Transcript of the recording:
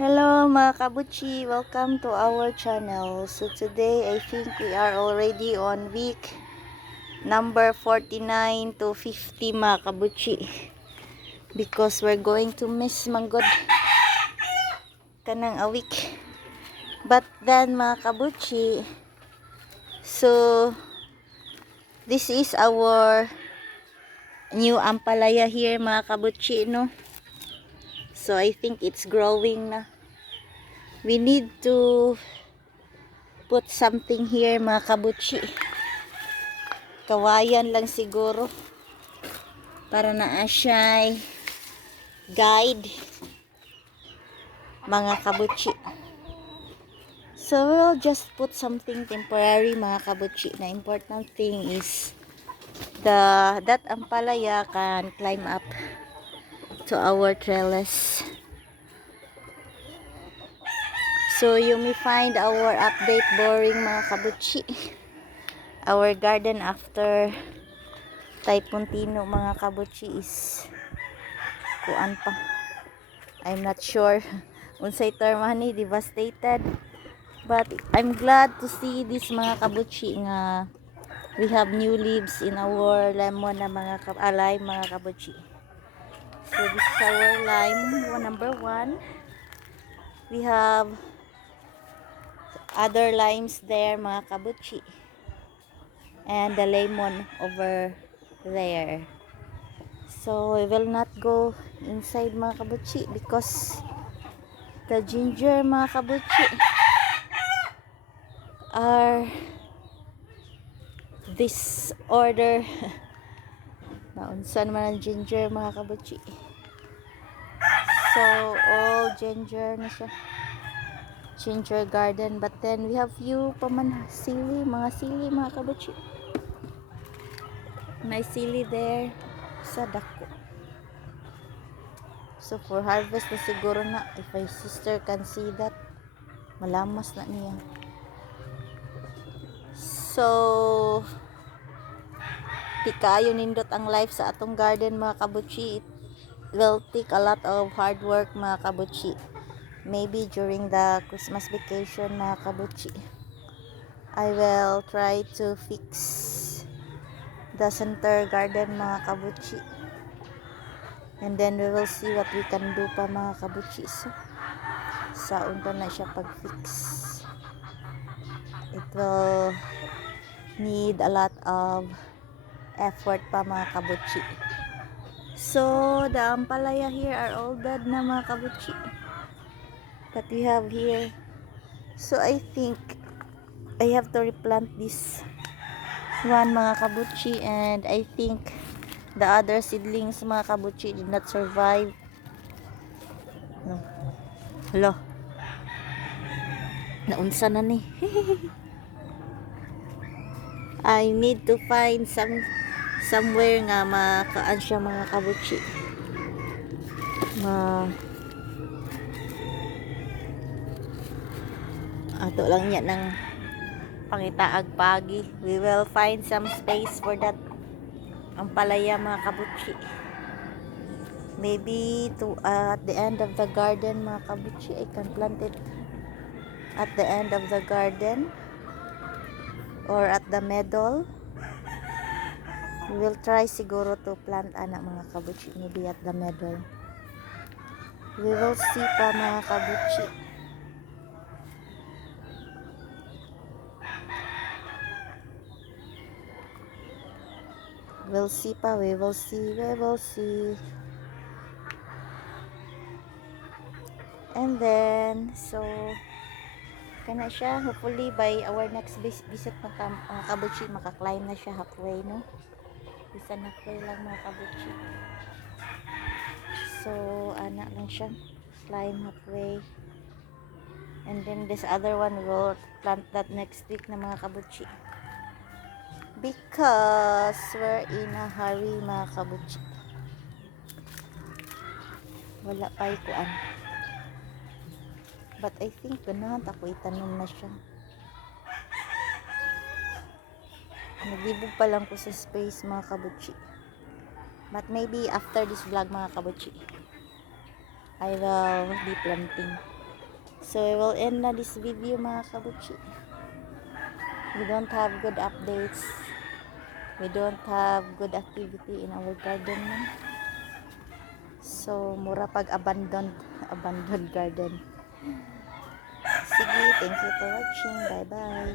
Hello mga kabuchi, welcome to our channel. So today I think we are already on week number 49 to 50 mga kabuchi. Because we're going to miss manggod kanang a week. But then mga kabuchi, so this is our new ampalaya here mga kabuchi, no? So I think it's growing na. We need to put something here mga kabuchi. Kawayan lang siguro para naa siya guide mga kabuchi. So we'll just put something temporary mga kabuchi. The important thing is that ampalaya can climb up to our trellis. So you may find our update boring mga kabuchi. Our garden after Typhoon Tino mga kabuchi is kuan pa. I'm not sure unsay term ani, devastated. But I'm glad to see this mga kabuchi nga we have new leaves in our lemon na mga lime mga kabuchi. So this is our lime number 1. We have other limes there mga kabuchi, and the lemon over there. So we will not go inside mga kabuchi because the ginger mga kabuchi are disorder. Naunsan man ang ginger mga kabuchi. So all ginger na siya, ginger garden. But then we have few paman sili, mga kabuchi. May sili there sa dako. So for harvest na siguro na, if my sister can see that, malamas na niya. So di kaayo nindot ang life sa atong garden mga kabuchi. It will take a lot of hard work mga kabuchi. Maybe during the Christmas vacation mga kabuchi, I will try to fix the center garden mga kabuchi, and then we will see what we can do pa mga kabuchi. So saon pa na siya pag-fix. It will need a lot of effort pa mga kabuchi. So the ampalaya here are all dead na mga kabuchi that we have here. So I think I have to replant this one mga kabuchi, and I think the other seedlings mga kabuchi did not survive. No. Hello. Naunsa na ni. I need to find somewhere nga makaan siya mga kabuchi. Ato lang niya ng pangitaag pagi. We will find some space for that ampalaya mga kabuchi. Maybe to at the end of the garden mga kabuchi, I can plant it at the end of the garden or at the middle. We will try siguro to plant anak mga kabuchi, maybe at the middle. We will see pa mga kabuchi. We'll see pa, we will see. And then, so kana siya, hopefully by our next visit mga kabuchi, makaklimb na siya halfway, no? Bisan halfway lang mga kabuchi. So anak lang siya, climb halfway. And then this other one, will plant that next week na mga kabuchi, because we're in a hurry mga kabuchi. Wala pa ikuan. But I think ganahan ako itanom na siya. Naglibog pa lang ko sa space mga kabuchi. But maybe after this vlog mga kabuchi, I will be planting. So I will end na this video mga kabutchi. We don't have good updates. We don't have good activity in our garden man. So mura pag abandoned garden. Sige, thank you for watching. Bye bye.